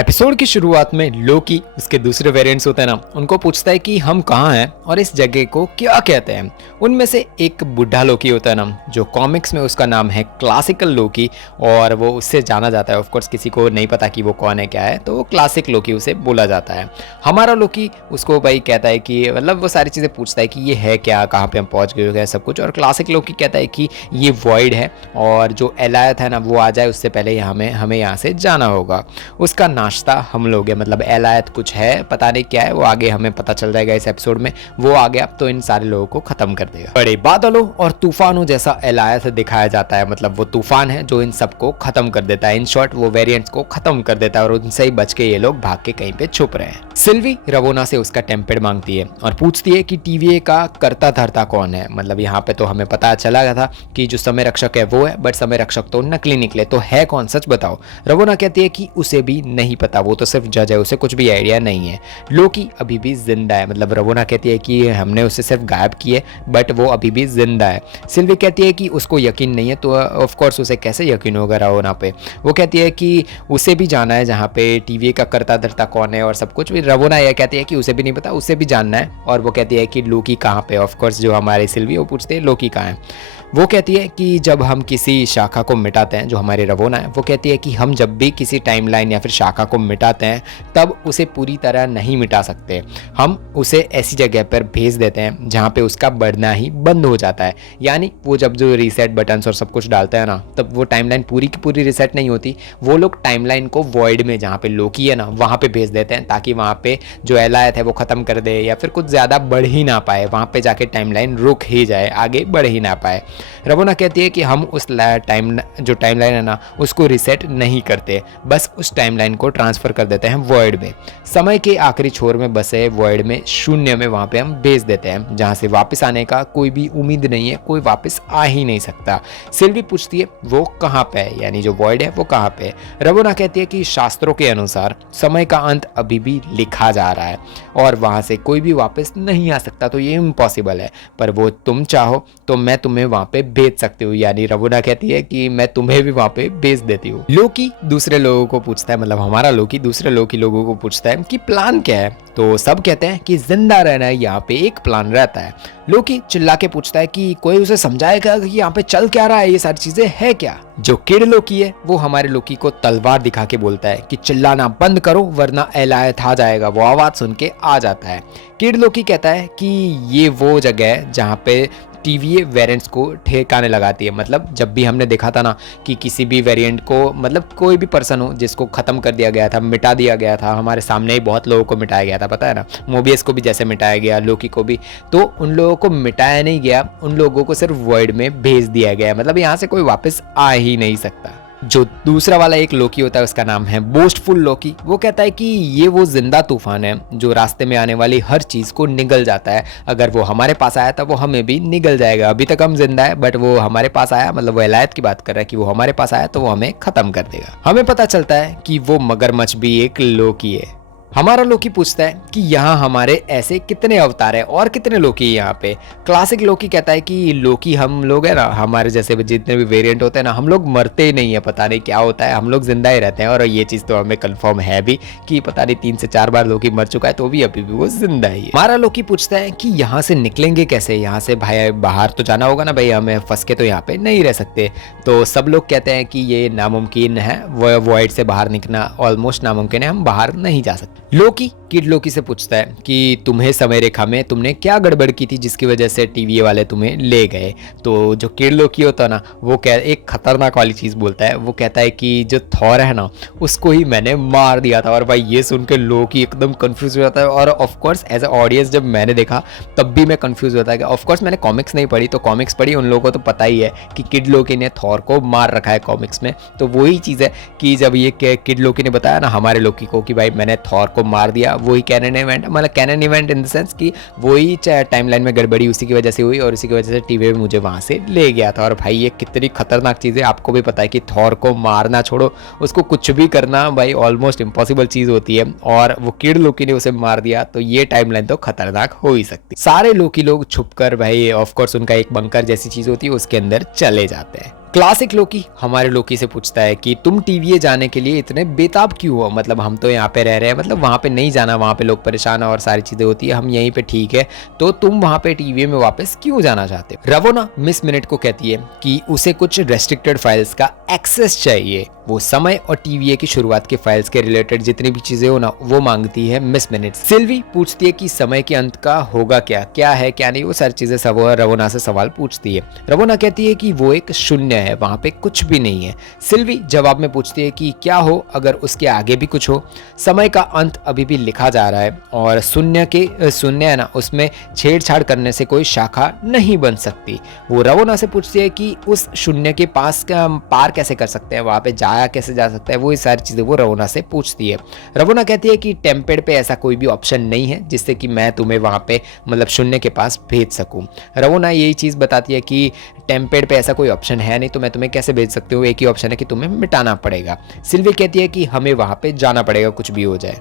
Episode की शुरुआत में लोकी उसके दूसरे वेरिएंट्स होते हैं ना, उनको पूछता है कि हम कहाँ हैं और इस जगह को क्या कहते हैं। उनमें से एक बुढ़ा लोकी होता है ना, जो कॉमिक्स में उसका नाम है क्लासिकल लोकी और वो उससे जाना जाता है। ऑफ कोर्स किसी को नहीं पता कि वो कौन है क्या है, तो वो क्लासिक लोकी उसे बोला जाता है। हमारा लोकी उसको भाई कहता है कि मतलब वो सारी चीज़ें पूछता है कि ये है क्या, कहाँ पे हम पहुँच गए हैं, सब कुछ। और क्लासिक लोकी कहता है कि ये वॉइड है और जो एलायत है ना वो आ जाए उससे पहले हमें यहाँ से जाना होगा। उसका नाश्ता हम लोग है, मतलब एलायत कुछ है, पता नहीं क्या है, वो आगे हमें पता चल जाएगा इस एपिसोड में। वो आ गया तो इन सारे लोगों को खत्म कर देगा। बड़े बादलों और तूफानों जैसा एलायत दिखाया जाता है, मतलब वो तूफान है जो इन सबको खत्म कर देता है। इन शॉर्ट वो वेरिएंट्स को खत्म कर देता है और उनसे ही बच के ये लोग भाग के कहीं पे छुप रहे हैं। सिल्वी रवोना से उसका टेम्पेड मांगती है और पूछती है कि टीवीए का कर्ता धर्ता कौन है। मतलब यहाँ पे तो हमें पता चला गया था कि जो समय रक्षक है वो है, बट समय रक्षक तो नकली निकले, तो है कौन, सच बताओ। रवोना कहती है कि उसे भी नहीं पता, वो तो सिर्फ जज है, उसे कुछ भी आइडिया नहीं है। लोकी अभी भी जिंदा है, मतलब रवोना कहती है कि हमने उसे सिर्फ गायब किए, बट वो अभी भी जिंदा है। सिल्वी कहती है कि उसको यकीन नहीं है, तो ऑफ कोर्स उसे कैसे यकीन होगा रवोना पे। वो कहती है कि उसे भी जाना है जहाँ पे टीवी का कर्ता धर्ता कौन है और सब कुछ। रवोना यह कहती है कि उसे भी नहीं पता, उसे भी जानना है। और वो कहती है कि लोकी कहाँ पे। ऑफ कोर्स जो हमारे सिल्वी वो पूछते हैं लोकी कहाँ है। वो कहती है कि जब हम किसी शाखा को मिटाते हैं, जो हमारे रवोना है वो कहती है कि हम जब भी किसी टाइमलाइन या फिर शाखा को मिटाते हैं तब उसे पूरी तरह नहीं मिटा सकते। हम उसे ऐसी जगह पर भेज देते हैं जहाँ पे उसका बढ़ना ही बंद हो जाता है। यानी वो जब जो रीसेट बटन्स और सब कुछ डालते हैं ना, तब वो टाइमलाइन पूरी की पूरी रीसेट नहीं होती। वो लोग टाइमलाइन को वॉइड में, जहाँ पे लोकी है ना, वहाँ पे भेज देते हैं ताकि वहाँ पे जो एलायत है वो ख़त्म कर दे या फिर कुछ ज़्यादा बढ़ ही ना पाए, वहाँ पे जाके टाइमलाइन रुक ही जाए, आगे बढ़ ही ना पाए। रवोना कहती है कि हम उस टाइमलाइन है ना उसको रिसेट नहीं करते, बस उस टाइमलाइन को ट्रांसफ़र कर देते हैं वॉइड में। समय के आखिरी छोर में बसे वॉइड में, शून्य में, वहाँ पे हम भेज देते हैं जहाँ से वापस आने का कोई भी उम्मीद नहीं है, कोई वापस आ ही नहीं सकता। सिल्वी पूछती है वो कहाँ पे है, यानी जो वॉइड है वो कहाँ पे है। रवोना कहती है कि शास्त्रों के अनुसार समय का अंत अभी भी लिखा जा रहा है और वहाँ से कोई भी वापस नहीं आ सकता, तो ये इम्पॉसिबल है। पर वो तुम चाहो तो मैं तुम्हें वहाँ पे भेज सकती हूँ, यानी रवोना कहती है कि मैं तुम्हें भी वहाँ पे भेज देती हूँ। लोकी दूसरे लोगों को पूछता है, मतलब हमारा लोकी दूसरे लोगों को पूछता है कि प्लान क्या है। तो सब कहते हैं कि जिंदा रहना है, यहाँ पे एक प्लान रहता है। लोकी चिल्ला के पूछता है कि कोई उसे समझाएगा कि यहाँ पे चल क्या रहा है, ये सारी चीजें है क्या। जो किड लोकी है वो हमारे लोकी को तलवार दिखा के बोलता है कि चिल्लाना बंद करो वरना एलायत आ जाएगा। वो आवाज सुन के आ जाता है। किड लोकी कहता है कि ये वो जगह है जहाँ पे टीवीए वेरिएंट्स को ठेकाने लगाती है। मतलब जब भी हमने देखा था ना कि किसी भी वेरिएंट को, मतलब कोई भी पर्सन हो जिसको ख़त्म कर दिया गया था, मिटा दिया गया था, हमारे सामने ही बहुत लोगों को मिटाया गया था, पता है ना। मोबियस को भी जैसे मिटाया गया, लोकी को भी, तो उन लोगों को मिटाया नहीं गया, उन लोगों को सिर्फ वॉइड में भेज दिया गया। मतलब यहाँ से कोई वापस आ ही नहीं सकता। जो दूसरा वाला एक लोकी होता है उसका नाम है बोस्टफुल लोकी। वो कहता है कि ये वो जिंदा तूफान है जो रास्ते में आने वाली हर चीज को निगल जाता है। अगर वो हमारे पास आया तो वो हमें भी निगल जाएगा। अभी तक हम जिंदा है, बट वो हमारे पास आया, मतलब वो एलायत की बात कर रहा है कि वो हमारे पास आया तो वो हमें खत्म कर देगा। हमें पता चलता है कि वो मगरमच्छ भी एक लोकी है। हमारा लोकी पूछता है कि यहाँ हमारे ऐसे कितने अवतार हैं और कितने लोकी हैं यहाँ पे। क्लासिक लोकी कहता है कि लोकी हम लोग है ना, हमारे जैसे जितने भी वेरिएंट होते हैं ना, हम लोग मरते ही नहीं है, पता नहीं क्या होता है, हम लोग जिंदा ही रहते हैं। और ये चीज़ तो हमें कंफर्म है भी कि पता नहीं 3 से 4 बार लोकी मर चुका है तो भी अभी भी वो जिंदा ही है। हमारा लोकी पूछता है कि यहाँ से निकलेंगे कैसे, यहाँ से भाई बाहर तो जाना होगा ना भाई, हमें फंस के तो यहाँ पे नहीं रह सकते। तो सब लोग कहते हैं कि ये नामुमकिन है, वॉइड से बाहर निकलना ऑलमोस्ट नामुमकिन है, हम बाहर नहीं जा सकते। लोकी किड लोकी से पूछता है कि तुम्हें समय रेखा में तुमने क्या गड़बड़ की थी जिसकी वजह से टीवी वाले तुम्हें ले गए। तो जो किड लोकी होता है ना वो एक खतरनाक वाली चीज़ बोलता है। वो कहता है कि जो थॉर है ना उसको ही मैंने मार दिया था। और भाई ये सुन के लोकी एकदम कंफ्यूज हो जाता है। और ऑफकोर्स एज अ ऑडियंस जब मैंने देखा तब भी मैं कंफ्यूज होता है। ऑफकोर्स मैंने कॉमिक्स नहीं पढ़ी, तो कॉमिक्स पढ़ी उन लोगों को तो पता ही है कि किड लोकी ने थॉर को मार रखा है कॉमिक्स में। तो वही चीज़ है कि जब ये किड लोकी ने बताया ना हमारे लोकी को कि भाई मैंने थॉर को मार दिया, वही कैनन इवेंट, मतलब canon event in the sense कि वही टाइमलाइन में गड़बड़ी उसी की वजह से हुई और उसी की वजह से टीवी में मुझे वहाँ से ले गया था। और भाई ये कितनी खतरनाक चीज़ है, आपको भी पता है कि थॉर को मारना छोड़ो, उसको कुछ भी करना भाई ऑलमोस्ट इम्पॉसिबल चीज़ होती है। और वो किड लोकी ने उसे मार दिया, तो ये टाइमलाइन तो खतरनाक हो ही सकती। सारे लोकी लोग छुपकर भाई ऑफकोर्स उनका एक बंकर जैसी चीज़ होती है उसके अंदर चले जाते हैं। क्लासिक लोकी हमारे लोकी से पूछता है कि तुम टीवीए जाने के लिए इतने बेताब क्यों हो, मतलब हम तो यहाँ पे रह रहे हैं, मतलब वहाँ पे नहीं जाना, वहाँ पे लोग परेशान और सारी चीज़ें होती है, हम यहीं पे ठीक है, तो तुम वहाँ पे टीवीए में वापस क्यों जाना चाहते हो। रवोना मिस मिनट को कहती है कि उसे कुछ रेस्ट्रिक्टेड फाइल्स का एक्सेस चाहिए, वो समय और टीवीए की शुरुआत के फाइल्स के रिलेटेड जितनी भी चीजें हो ना वो मांगती है मिस मिनट। सिल्वी पूछती है कि समय के अंत का होगा क्या, क्या है क्या नहीं, वो सारी चीजें सब रवोना से सवाल पूछती है। रवोना कहती है कि वो एक शून्य है, वहां पे कुछ भी नहीं है। सिल्वी जवाब में पूछती है कि क्या हो अगर उसके आगे भी कुछ हो। समय का अंत अभी भी लिखा जा रहा है और शून्य है ना, उसमें छेड़छाड़ करने से कोई शाखा नहीं बन सकती। वो रवोना से पूछती है कि उस शून्य के पास का पार कैसे कर सकते हैं, वहां पे जाया कैसे जा सकता है, वो ये सारी चीजें वो रवोना से पूछती है। रवोना कहती है कि टेम्पेड पे ऐसा कोई भी ऑप्शन नहीं है जिससे कि मैं तुम्हें वहां पे मतलब शून्य के पास भेज सकूं। रवोना यही चीज बताती है कि टेम्पेड पे ऐसा कोई ऑप्शन है नहीं, तो मैं तुम्हें कैसे भेज सकती हूँ, एक ही ऑप्शन है कि तुम्हें मिटाना पड़ेगा। सिल्वी कहती है कि हमें वहां पे जाना पड़ेगा कुछ भी हो जाए।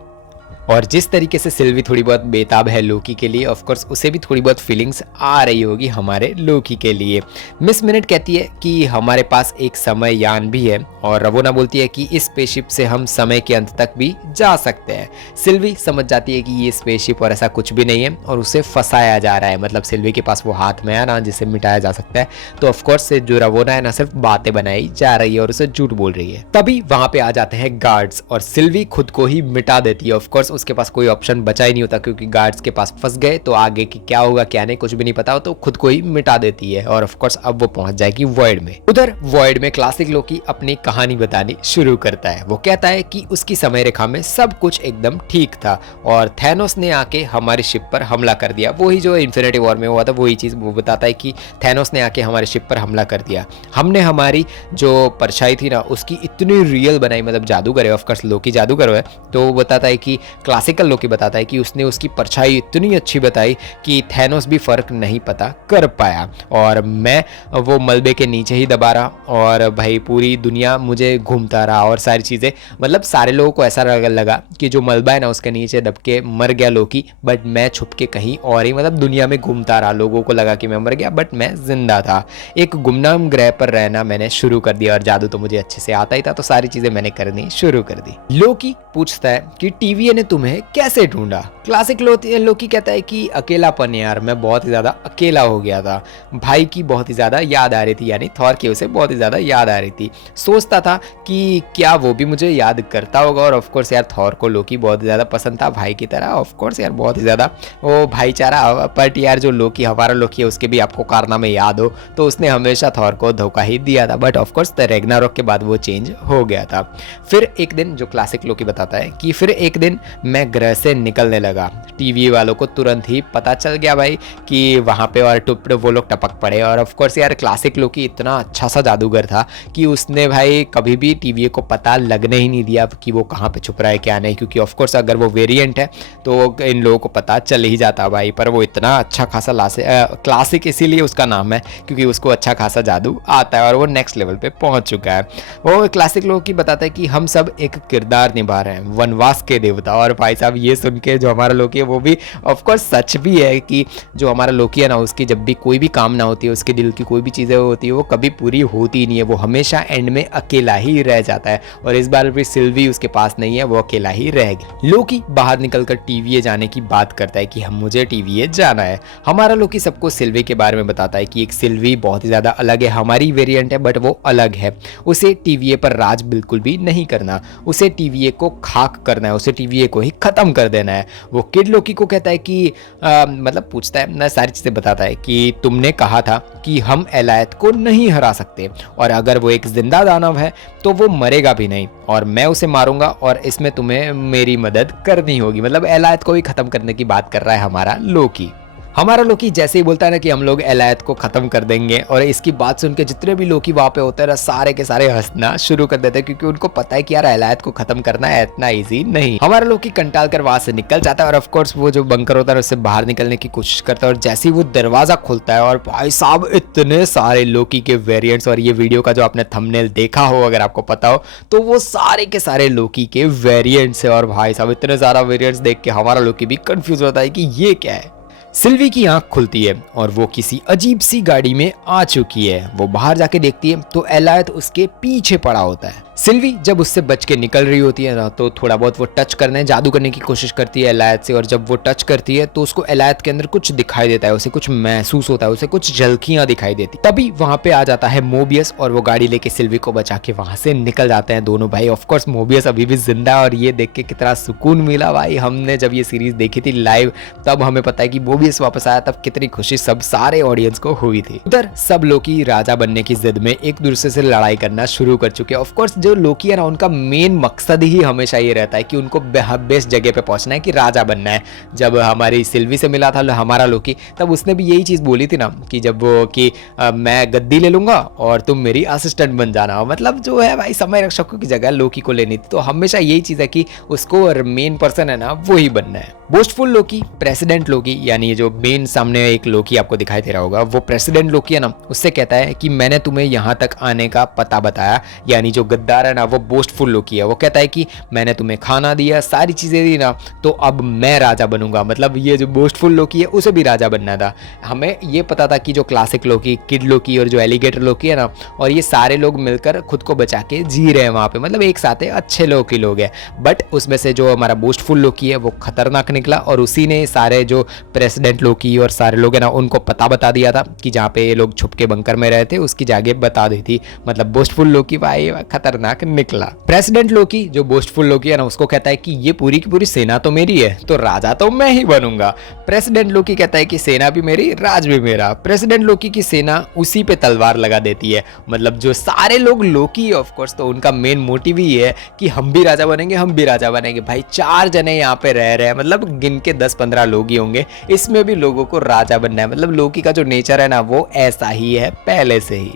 और जिस तरीके से सिल्वी थोड़ी बहुत बेताब है लोकी के लिए, ऑफ कोर्स उसे भी थोड़ी बहुत फीलिंग्स आ रही होगी हमारे लोकी के लिए। मिस मिनट कहती है कि हमारे पास एक समय यान भी है और रवोना बोलती है कि इस स्पेसशिप से हम समय के अंत तक भी जा सकते हैं। सिल्वी समझ जाती है कि ये स्पेसशिप और ऐसा कुछ भी नहीं है और उसे फंसाया जा रहा है, मतलब सिल्वी के पास वो हाथ में है ना जिसे मिटाया जा सकता है, तो ऑफ कोर्स जो रवोना है ना सिर्फ बातें बनाई जा रही है और उसे झूठ बोल रही है। तभी वहां पे आ जाते हैं गार्ड्स और सिल्वी खुद को ही मिटा देती है। ऑफ कोर्स उसके पास कोई ऑप्शन बचा ही नहीं होता क्योंकि गार्ड्स के पास फंस गए, तो आगे की क्या होगा क्या नहीं कुछ भी नहीं पता हो, तो खुद को ही मिटा देती है और ऑफ कोर्स अब वो पहुंच जाएगी वॉइड में। उधर वॉइड में क्लासिक लोकी अपनी कहानी बतानी शुरू करता है। वो कहता है कि उसकी समय रेखा में सब कुछ एकदम ठीक था और थैनोस ने आके हमारी शिप पर हमला कर दिया। वही जो इन्फिनिटी वॉर में हुआ था वही चीज वो बताता है कि थैनोस ने आके हमारे शिप पर हमला कर दिया। हमने हमारी जो परछाई थी ना उसकी इतनी रियल बनाई, मतलब जादूगर है, ऑफ कोर्स लोकी जादूगर है, तो वो बताता है कि क्लासिकल लोकी बताता है कि उसने उसकी परछाई इतनी अच्छी बताई कि थैनोस भी फर्क नहीं पता कर पाया और मैं वो मलबे के नीचे ही दबा रहा और भाई पूरी दुनिया मुझे घूमता रहा और सारी चीज़ें, मतलब सारे लोगों को ऐसा लगा कि जो मलबा है ना उसके नीचे दब के मर गया लोकी, बट मैं छुप के कहीं और ही मतलब दुनिया में घूमता रहा। लोगों को लगा कि मैं मर गया बट मैं जिंदा था। एक गुमनाम ग्रह पर रहना मैंने शुरू कर दिया और जादू तो मुझे अच्छे से आता ही था, तो सारी चीज़ें मैंने करनी शुरू कर दी। लोकी पूछता है कि टीवीए ने तुम्हें कैसे ढूंढा। क्लासिक लोकी कहता है कि अकेलापन यार, मैं बहुत ही ज्यादा अकेला हो गया था, भाई की बहुत ही ज्यादा याद आ रही थी, यानी थॉर की उसे बहुत ही ज्यादा याद आ रही थी। सोचता था कि क्या वो भी मुझे याद करता होगा और ऑफ कोर्स यार थॉर को लोकी बहुत ही ज्यादा पसंद था भाई की तरह, ऑफ कोर्स यार बहुत ही ज्यादा वो भाईचारा। बट यार जो लोकी हमारा लोकी है उसके भी आपको कारनामे याद हो तो उसने हमेशा थॉर को धोखा ही दिया था, बट ऑफ कोर्स रैग्नारोक के बाद वो चेंज हो गया था। फिर एक दिन जो क्लासिक लोकी बताता है कि फिर एक दिन मैं ग्रह से निकलने लगा, टीवी वालों को तुरंत ही पता चल गया भाई कि वहां पे और वो लोग टपक पड़े। और ऑफ कोर्स यार क्लासिक लोकी इतना अच्छा सा जादूगर था कि उसने भाई कभी भी टीवी को पता लगने ही नहीं दिया कि वो कहाँ पे छुप रहा है क्या नहीं, क्योंकि ऑफ कोर्स अगर वो वेरिएंट है तो इन लोगों को पता चल ही जाता भाई। पर वो इतना अच्छा खासा क्लासिक इसीलिए उसका नाम है क्योंकि उसको अच्छा खासा जादू आता है और वो नेक्स्ट लेवल पे पहुंच चुका है। वो क्लासिक लोकी बताता है कि हम सब एक किरदार निभा रहे हैं, वनवास के देवता। और भाई साहब ये सुन के जो हमारा लोकी है वो भी ऑफ कोर्स सच भी है कि जो हमारा लोकी है ना उसकी जब भी कोई भी कामना होती है, उसके दिल की कोई भी चीज़ें होती है वो कभी पूरी होती नहीं है, वो हमेशा एंड में अकेला ही रह जाता है। और इस बार भी सिल्वी उसके पास नहीं है, वो अकेला ही रह गया। लोकी बाहर निकलकर टीवीए जाने की बात करता है कि हम मुझे टीवीए जाना है। हमारा लोकी सबको सिल्वी के बारे में बताता है कि एक सिल्वी बहुत ही ज़्यादा अलग है, हमारी वेरिएंट है बट वो अलग है। उसे टीवीए पर राज बिल्कुल भी नहीं करना, उसे टीवीए को खाक करना है, उसे टीवीए को ही खत्म कर देना है। वो किड लोकी को कहता है कि मतलब पूछता है ना, सारी चीज़ें बताता है कि तुमने कहा था कि हम एलायत को नहीं हरा सकते और अगर वो एक जिंदा दानव है तो वो मरेगा भी नहीं और मैं उसे मारूंगा और इसमें तुम्हें मेरी मदद करनी होगी। मतलब एलायत को ही खत्म करने की बात कर रहा है हमारा लोकी। हमारा लोकी जैसे ही बोलता है ना कि हम लोग एलायत को खत्म कर देंगे, और इसकी बात सुन के जितने भी लोकी वहां पे होते हैं ना सारे के सारे हंसना शुरू कर देते हैं क्योंकि उनको पता है कि यार एलायत को खत्म करना है इतना इजी नहीं। हमारा लोकी कंटाल कर वहां से निकल जाता है और ऑफ कोर्स वो जो बंकर होता है उससे बाहर निकलने की कोशिश करता है और जैसे ही वो दरवाजा खुलता है और भाई साहब इतने सारे लोकी के वेरिएंट्स, और ये वीडियो का जो आपने थंबनेल देखा हो अगर आपको पता हो तो वो सारे के सारे लोकी के वेरिएंट्स है और भाई साहब इतने सारा वेरिएंट्स देख के हमारा लोकी भी कंफ्यूज होता है कि ये क्या है। सिल्वी की आंख खुलती है और वो किसी अजीब सी गाड़ी में आ चुकी है। वो बाहर जाके देखती है तो एलायत उसके पीछे पड़ा होता है। सिल्वी जब उससे बच के निकल रही होती है ना, तो थोड़ा बहुत वो टच करने जादू करने की कोशिश करती है एलायत से, और जब वो टच करती है तो उसको एलायत के अंदर कुछ दिखाई देता है, उसे कुछ महसूस होता है, उसे कुछ झलकियां दिखाई देती। तभी वहां पे आ जाता है मोबियस और वो गाड़ी लेके सिल्वी को बचा के वहां से निकल जाते हैं दोनों भाई। ऑफ कोर्स मोबियस अभी भी जिंदा है और ये देख के कितना सुकून मिला भाई। हमने जब ये सीरीज देखी थी लाइव तब हमें पता है कि मोबियस वापस आया, तब कितनी खुशी सब सारे ऑडियंस को हुई थी। उधर सब लोकी राजा बनने की जिद में एक दूसरे से लड़ाई करना शुरू कर चुके हैं। ऑफ कोर्स जो लोकी है ना, उनका मेन मकसद ही हमेशा ये रहता है कि उनको बेस्ट जगह पे पहुंचना है, कि राजा बनना है। जब हमारी सिल्वी से मिला था हमारा लोकी, तब उसने भी यही चीज बोली थी ना कि जब वो कि मैं गद्दी ले लूंगा और तुम मेरी असिस्टेंट बन जाना। मतलब जो है भाई समय रक्षकों की जगह लोकी को लेनी थी। तो हमेशा यही चीज है कि उसको मेन पर्सन है ना वो ही बनना है। बोस्टफुल लोकी, प्रेसिडेंट लोकी, यानी जो मेन सामने एक लोकी आपको दिखाई दे रहा होगा वो प्रेसिडेंट लोकी है ना, उससे कहता है कि मैंने तुम्हें यहाँ तक आने का पता बताया। यानी जो गद्दार है ना वो बोस्टफुल लोकी है। वो कहता है कि मैंने तुम्हें खाना दिया, सारी चीजें दी ना, तो अब मैं राजा बनूंगा। मतलब ये जो बोस्टफुल लोकी है उसे भी राजा बनना था। हमें ये पता था कि जो क्लासिक लोकी, किड लोकी और जो एलिगेटर लोकी है ना, और ये सारे लोग मिलकर खुद को बचा के जी रहे हैं वहां पे, मतलब एक साथ है, अच्छे लोकी लोग हैं। बट उसमें से जो हमारा बोस्टफुल लोकी है वो खतरनाक निकला और उसी ने सारे जो प्रेसिडेंट लोकी और सारे लोग हैं ना उनको पता बता दिया था कि जहाँ पे ये लोग छुप के बंकर में रहे थे उसकी जगह बता दी थी। मतलब बोस्टफुल लोकी भाई खतरनाक निकला। प्रेसिडेंट लोकी जो बोस्टफुल लोकी है ना उसको कहता है कि ये पूरी की पूरी सेना तो मेरी है, तो राजा तो मैं ही बनूंगा। प्रेसिडेंट लोकी कहता है कि सेना भी मेरी, राज भी मेरा। प्रेसिडेंट लोकी की सेना उसी पे तलवार लगा देती है। मतलब जो सारे लोग लोकी ऑफ कोर्स, तो उनका मेन मोटिव ही है कि हम भी राजा बनेंगे, हम भी राजा बनेंगे। भाई 4 जने यहाँ पे रह रहे हैं, मतलब गिन के 10-15 लोग ही होंगे, इसमें भी लोगों को राजा बनना है। मतलब लोकी का जो नेचर है ना वो ऐसा ही है पहले से ही।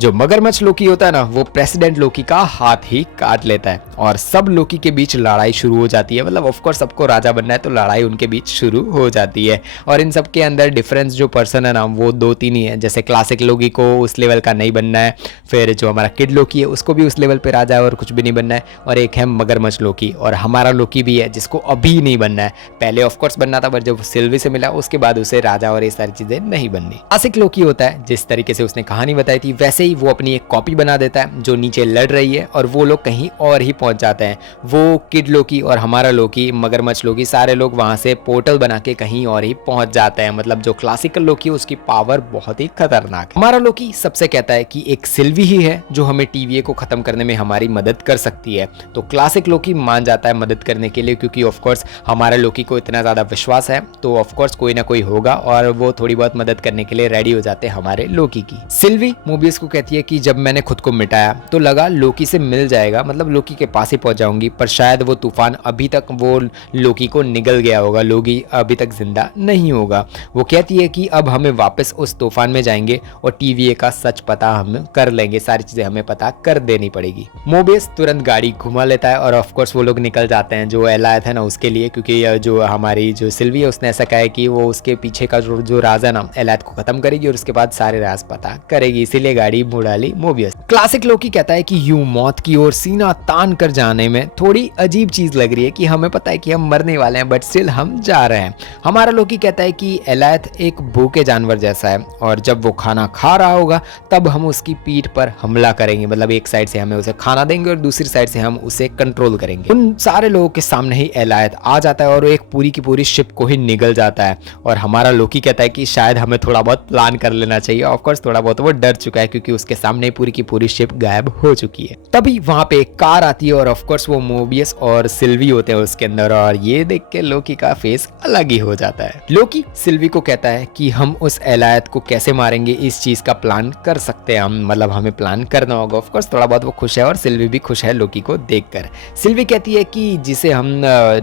जो मगरमच्छ लोकी होता है ना वो प्रेसिडेंट लोकी का हाथ ही काट लेता है और सब लोकी के बीच लड़ाई शुरू हो जाती है। मतलब ऑफ कोर्स सबको राजा बनना है तो लड़ाई उनके बीच शुरू हो जाती है। और इन सब के अंदर डिफरेंस जो पर्सन है ना वो 2-3 ही है। जैसे क्लासिक लोकी को उस लेवल का नहीं बनना है, फिर जो हमारा किड लोकी है उसको भी उस लेवल पे राजा और कुछ भी नहीं बनना है, और एक है मगरमच्छ लोकी। और हमारा लोकी भी है जिसको अभी नहीं बनना है, पहले ऑफ कोर्स बनना था पर जब सिल्वी से मिला उसके बाद उसे राजा और ये सारी चीजें नहीं बननी। क्लासिक लोकी होता है जिस तरीके से उसने कहानी बताई थी वैसे ही वो अपनी एक कॉपी बना देता है जो नीचे लड़ रही है और वो लोग कहीं और ही पहुंच जाते हैं। वो किड लोकी और हमारा लोकी, मगरमच्छ लोकी, सारे लोग वहां से पोर्टल बना के कहीं और ही पहुंच जाते हैं। मतलब जो क्लासिकल लोकी है उसकी पावर बहुत ही खतरनाक है। हमारा लोकी सबसे कहता है कि एक सिल्वी ही है जो हमें टीवीए को खत्म करने में हमारी मदद कर सकती है। तो क्लासिक लोकी मान जाता है मदद करने के लिए, क्योंकि ऑफकोर्स हमारे लोकी को इतना ज्यादा विश्वास है तो ऑफकोर्स कोई ना कोई होगा और वो थोड़ी बहुत मदद करने के लिए रेडी हो जाते हैं हमारे लोकी की। सिल्वी मोबियस को कहती है कि जब मैंने खुद को मिटाया तो लगा लोकी से मिल जाएगा, मतलब लोकी के पास ही पहुंच जाऊंगी, पर शायद वो तूफान अभी तक वो लोकी को निगल गया होगा, लोकी अभी तक जिंदा नहीं होगा। वो कहती है कि अब हमें वापस उस तूफान में जाएंगे और टीवीए का सच पता हम कर लेंगे, सारी चीजें हमें पता कर देनी पड़ेगी। मोबियस तुरंत गाड़ी घुमा लेता है और ऑफकोर्स वो लोग निकल जाते हैं जो एलायत है ना उसके लिए, क्योंकि जो हमारी जो सिल्वी है उसने ऐसा कहा है कि वो उसके पीछे का जो राज है ना एलायत को खत्म करेगी और उसके बाद सारे राज पता करेगी, इसीलिए गाड़ी मुड़ा ली मोबियस। क्लासिक लोकी कहता है कि यूं मौत की ओर सीना तान कर जाने में थोड़ी अजीब चीज लग रही है कि हमें पता है कि हम मरने वाले हैं बट स्टिल हम जा रहे हैं। हमारा लोकी कहता है कि एलायत एक भूखे जानवर जैसा है और जब वो खाना खा रहा होगा तब हम उसकी पीठ पर हमला करेंगे, मतलब एक साइड से हमें उसे खाना देंगे और दूसरी साइड से हम उसे कंट्रोल करेंगे। उन सारे लोगों के सामने ही एलायत आ जाता है और एक पूरी की पूरी शिप को ही निगल जाता है। और हमारा लोकी कहता है कि शायद हमें थोड़ा बहुत प्लान कर लेना चाहिए। ऑफकोर्स थोड़ा बहुत वो डर चुका है क्योंकि उसके सामने पूरी की पूरी शिप गायब हो चुकी है। तभी वहां पे एक कार आती है और ऑफकोर्स वो मोबियस और सिल्वी होते हैं उसके अंदर, और ये देख के लोकी का फेस अलग ही हो जाता है। लोकी सिल्वी को कहता है कि हम उस एलायत को कैसे मारेंगे इस चीज का प्लान कर सकते हैं हम, मतलब हमें प्लान करना होगा। ऑफकोर्स थोड़ा बहुत वो खुश है और सिल्वी भी खुश है लोकी को देखकर। सिल्वी कहती है कि जिसे हम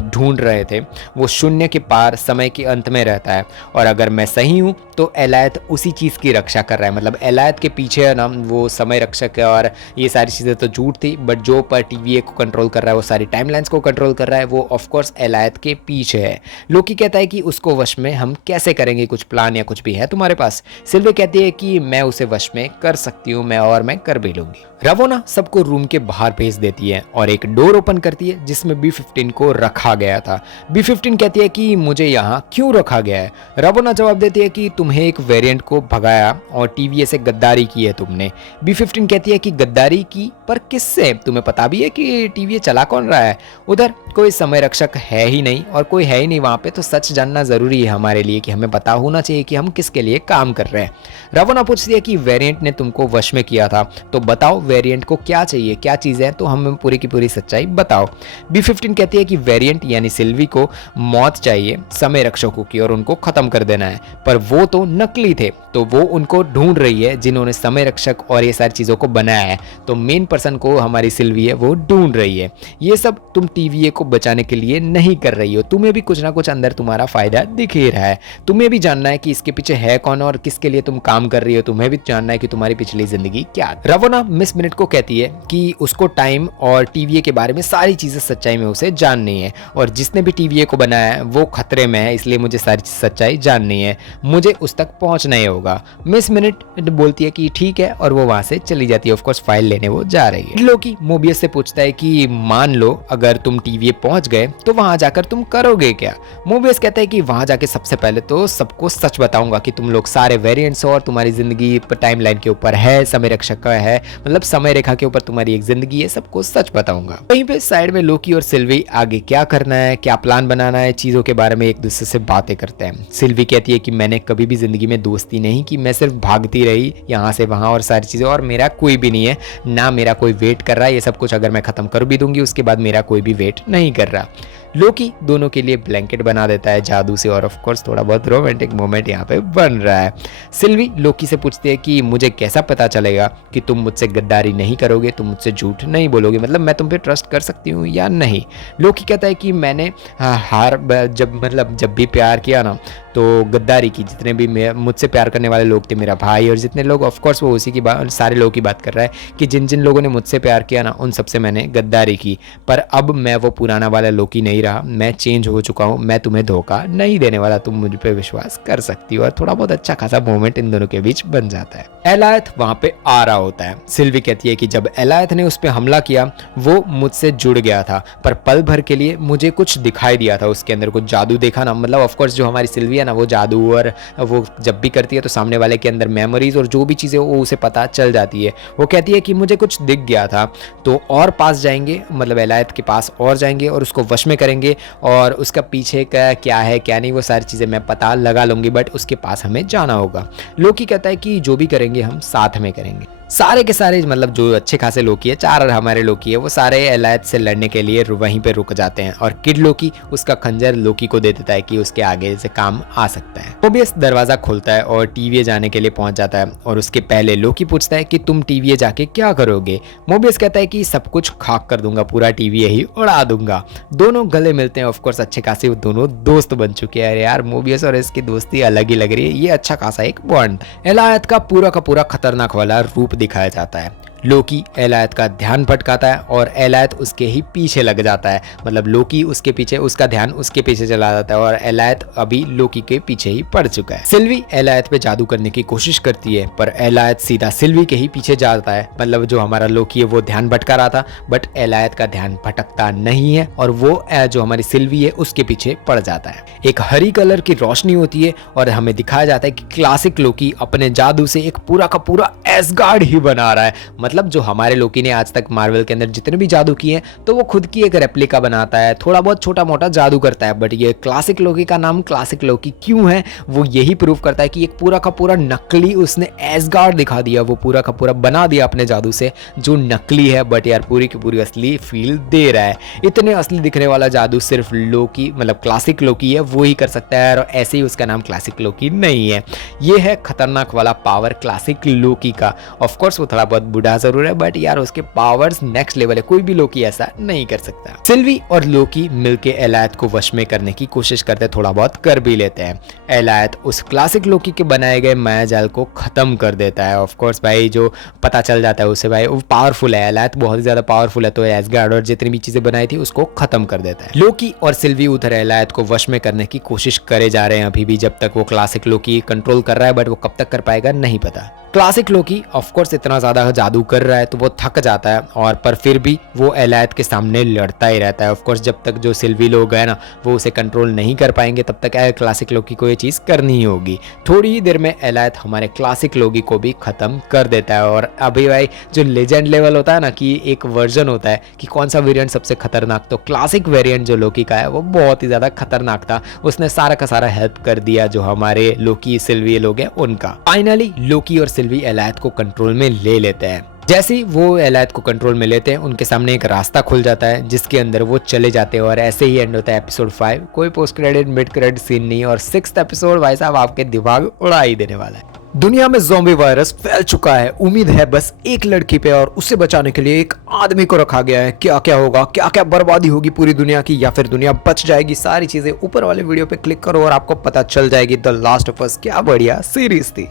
ढूंढ रहे थे वो शून्य के पार समय के अंत में रहता है और अगर मैं सही हूं तो एलायत उसी चीज की रक्षा कर रहा है। मतलब एलायत के पीछे है ना ना वो समय रक्षक है और ये सारी चीज़ें तो झूठ थी, बट जो पर टीवीए को कंट्रोल कर रहा है, वो सारी टाइमलाइंस को कंट्रोल कर रहा है, वो ऑफकोर्स एलायत के पीछे है। लोकी कहता है कि उसको वश में हम कैसे करेंगे, कुछ प्लान या कुछ भी है तुम्हारे पास? सिल्वी कहती है कि मैं उसे वश में कर सकती हूँ, मैं कर भी लूंगी। रवोना सबको रूम के बाहर भेज देती है और एक डोर ओपन करती है जिसमें B-15 को रखा गया था। B-15 कहती है कि मुझे यहाँ क्यों रखा गया है? रवोना जवाब देती है कि तुम्हें एक वेरिएंट को भगाया और टीवीए से गद्दारी की है तुमने। B-15 कहती है कि गद्दारी की, पर किससे? तुम्हें पता भी है कि टीवीए चला कौन रहा है? उधर कोई समय रक्षक है ही नहीं और कोई है ही नहीं वहाँ पे, तो सच जानना ज़रूरी है हमारे लिए कि हमें पता होना चाहिए कि हम किसके लिए काम कर रहे हैं। रवोना पूछती है कि वेरिएंट ने तुमको वश में किया था, तो बताओ वेरिएंट को क्या चाहिए, क्या चीज़ है, तो हमें पूरी की पूरी सच्चाई बताओ। B-15 कहती है कि वेरिएंट यानी सिल्वी को मौत चाहिए समय रक्षकों की और उनको ख़त्म कर देना है, पर वो तो नकली थे, तो वो उनको ढूंढ रही है जिन्होंने समय रक्षक और ये सारी चीज़ों को बनाया है, तो मेन पर्सन को हमारी सिल्वी है वो ढूंढ रही है। ये सब तुम टीवीए को बचाने के लिए नहीं कर रही हो, तुम्हें भी कुछ ना कुछ अंदर तुम्हारा फायदा दिख ही रहा है, तुम्हें भी जानना है कि इसके पीछे है कौन और किसके लिए तुम काम कर रही हो, तुम्हें भी जानना है कि तुम्हारी पिछली जिंदगी क्या। रवोना मिस मिनट को कहती है कि उसको टाइम और टीवीए के बारे में सारी चीजें सच्चाई में उसे जाननी है और जिसने भी टीवीए को बनाया है वो खतरे में है, इसलिए मुझे सारी सच्चाई जाननी है, मुझे उस तक पहुंचना ही होगा। मिस मिनट बोलती है कि ठीक है और वो वहां से चली जाती है। ऑफ कोर्स फाइल लेने वो जा रही है। लोकी मोबियस से पूछता है कि मान लो अगर तुम टीवीए पहुंच गए तो वहां जाकर तुम करोगे क्या? मोबियस कहता है कि वहां जाके सबसे पहले तो सबको सच बताऊंगा कि तुम लोग सारे वेरिएंट्स हो और तुम्हारी जिंदगी टाइमलाइन के ऊपर है, समय रक्षक का है, मतलब समय रेखा के ऊपर तुम्हारी एक जिंदगी है, सबको सच बताऊंगा। वहीं पे साइड में लोकी और सिल्वी आगे क्या करना है, क्या प्लान बनाना है, चीजों के बारे में एक दूसरे से बातें करते हैं। सिल्वी कहती है कि मैंने कभी भी जिंदगी में दोस्ती नहीं की, मैं सिर्फ भागती रही यहाँ से वहाँ और सारी चीजें, और मेरा कोई भी नहीं है, ना मेरा कोई वेट कर रहा है, ये सब कुछ अगर मैं खत्म कर भी दूंगी उसके बाद मेरा कोई भी वेट नहीं कर रहा। लोकी दोनों के लिए ब्लैंकेट बना देता है जादू से और ऑफ कोर्स थोड़ा बहुत रोमांटिक मोमेंट यहाँ पे बन रहा है। सिल्वी लोकी से पूछती है कि मुझे कैसा पता चलेगा कि तुम मुझसे गद्दारी नहीं करोगे, तुम मुझसे झूठ नहीं बोलोगे, मतलब मैं तुम पे ट्रस्ट कर सकती हूँ या नहीं? लोकी कहता है कि मैंने जब भी प्यार किया ना तो गद्दारी की, जितने भी मुझसे प्यार करने वाले लोग थे, मेरा भाई और जितने लोग, ऑफ कोर्स वो उसी की बात, सारे लोगों की बात कर रहा है कि जिन जिन लोगों ने मुझसे प्यार किया ना उन सबसे मैंने गद्दारी की, पर अब मैं वो पुराना वाला लोकी नहीं रहा, मैं चेंज हो चुका हूँ, मैं तुम्हें धोखा नहीं देने वाला, तुम मुझ पे विश्वास कर सकती हो। और थोड़ा बहुत अच्छा खासा मोमेंट इन दोनों के बीच बन जाता है। एलायत वहां पे आ रहा होता है। सिल्वी कहती है कि जब एलायत ने उस पर हमला किया वो मुझसे जुड़ गया था, पर पल भर के लिए मुझे कुछ दिखाई दिया था, उसके अंदर कुछ जादू देखा ना, मतलब ऑफ कोर्स जो हमारी सिल्वी है ना वो जादू, और वो जब भी करती है तो सामने वाले के अंदर मेमोरीज और जो भी चीजें वो उसे पता चल जाती है। वो कहती है कि मुझे कुछ दिख गया था, तो और पास जाएंगे, मतलब एलायत के पास और जाएंगे और उसको वश में करेंगे और उसका पीछे का क्या है क्या नहीं वो सारी चीजें मैं पता लगा लूंगी, बट उसके पास हमें जाना होगा। लोकी कहता है कि जो भी करेंगे हम साथ में करेंगे। सारे के सारे मतलब जो अच्छे खासे लोकी है, चार हमारे लोकी है, वो सारे एलायत से लड़ने के लिए वहीं पे रुक जाते हैं और किड लोकी उसका खंजर लोकी को दे देता है कि उसके आगे से काम आ सकता है। मोबियस दरवाजा खोलता है और टीवीए जाने के लिए पहुंच जाता है और उसके पहले लोकी पूछता है कि तुम टीवीए जाके क्या करोगे? मोबियस कहता है कि सब कुछ खाक कर दूंगा, पूरा टीवीए ही उड़ा दूंगा। दोनों गले मिलते हैं, ऑफकोर्स अच्छे खासे वो दोनों दोस्त बन चुके हैं। यार मोबियस और इसकी दोस्ती अलग ही लग रही है, ये अच्छा खासा एक बॉन्ड। एलायत का पूरा खतरनाक वाला रूप दिखाया जाता है। लोकी एलायत का ध्यान भटकाता है और एलायत उसके ही पीछे लग जाता है, मतलब लोकी उसके पीछे, उसका ध्यान उसके पीछे चला जाता है और एलायत अभी लोकी के पीछे ही पड़ चुका है। सिल्वी एलायत पे जादू करने की कोशिश करती है पर एलायत सीधा सिल्वी के ही पीछे जाता है, मतलब जो हमारा लोकी है वो ध्यान भटका रहा था, बट एलायत का ध्यान भटकता नहीं है और वो जो हमारी सिल्वी है उसके पीछे पड़ जाता है। एक हरी कलर की रोशनी होती है और हमें दिखाया जाता है कि क्लासिक लोकी अपने जादू से एक पूरा का पूरा एसगार्ड ही बना रहा है, मतलब जो हमारे लोकी ने आज तक मार्वल के अंदर जितने भी जादू किए हैं तो वो खुद की एक रेप्लिका बनाता है, थोड़ा बहुत छोटा मोटा जादू करता है, बट ये क्लासिक लोकी का नाम क्लासिक लोकी क्यों है वो यही प्रूव करता है कि एक पूरा का पूरा नकली उसने एसगार्ड दिखा दिया, वो पूरा का पूरा बना दिया अपने जादू से, जो नकली है बट यार पूरी की पूरी असली फील दे रहा है। इतने असली दिखने वाला जादू सिर्फ लोकी, मतलब क्लासिक लोकी है वो ही कर सकता है और ऐसे ही उसका नाम क्लासिक लोकी नहीं है। ये है खतरनाक वाला पावर क्लासिक लोकी का। ऑफकोर्स वो थोड़ा बहुत बूढ़ा जरूर है, बट यार उसके पावर्स नेक्स्ट लेवल है, कोई भी लोकी ऐसा नहीं कर सकता। सिल्वी और लोकी मिलके एलायत को वश में करने की कोशिश करते, थोड़ा बहुत कर भी लेते हैं। एलायत उस क्लासिक लोकी के बनाए गए मायाजाल को खत्म कर देता है। ऑफ कोर्स भाई जो पता चल जाता है उसे भाई वो पावरफुल है, एलायत बहुत ही ज्यादा पावरफुल है, तो एसगार्ड और जितनी भी चीजें बनाई थी उसको खत्म कर देता है। लोकी और सिल्वी उधर एलायत को वश में करने की कोशिश करे जा रहे हैं अभी भी, जब तक वो क्लासिक लोकी कंट्रोल कर रहा है, बट वो कब तक कर पाएगा नहीं पता। क्लासिक लोकी ऑफ कोर्स इतना ज्यादा जादू कर रहा है तो वो थक जाता है, और पर फिर भी वो एलायत के सामने लड़ता ही रहता है। ऑफ कोर्स जब तक जो सिल्वी लोग है ना वो उसे कंट्रोल नहीं कर पाएंगे, तब तक क्लासिक लोकी को ये चीज करनी ही होगी। थोड़ी ही देर में एलायत हमारे क्लासिक लोकी को भी खत्म कर देता है। और अभी भाई जो लेजेंड लेवल होता है ना कि एक वर्जन होता है कि कौन सा वेरिएंट सबसे खतरनाक, तो क्लासिक वेरिएंट जो लोकी का है वो बहुत ही ज्यादा खतरनाक था। उसने सारा का सारा हेल्प कर दिया जो हमारे लोकी सिल्वी लोग हैं उनका। फाइनली लोकी और सिल्वी एलायत को कंट्रोल में ले लेते हैं। जैसे ही वो एलायत को कंट्रोल में लेते हैं उनके सामने एक रास्ता खुल जाता है जिसके अंदर वो चले जाते हैं, और ऐसे ही एंड होता है एपिसोड 5। कोई post credit mid credit scene नहीं, और 6th एपिसोड भाई साहब आपके दिमाग उड़ा ही देने वाला है। दुनिया में ज़ॉम्बी वायरस फैल चुका है, उम्मीद है बस एक लड़की पे, और उसे बचाने के लिए एक आदमी को रखा गया है। क्या क्या होगा, क्या क्या बर्बादी होगी पूरी दुनिया की, या फिर दुनिया बच जाएगी, सारी चीजें ऊपर वाले वीडियो पे क्लिक करो और आपको पता चल जाएगी। द लास्ट ऑफ अस क्या बढ़िया सीरीज थी।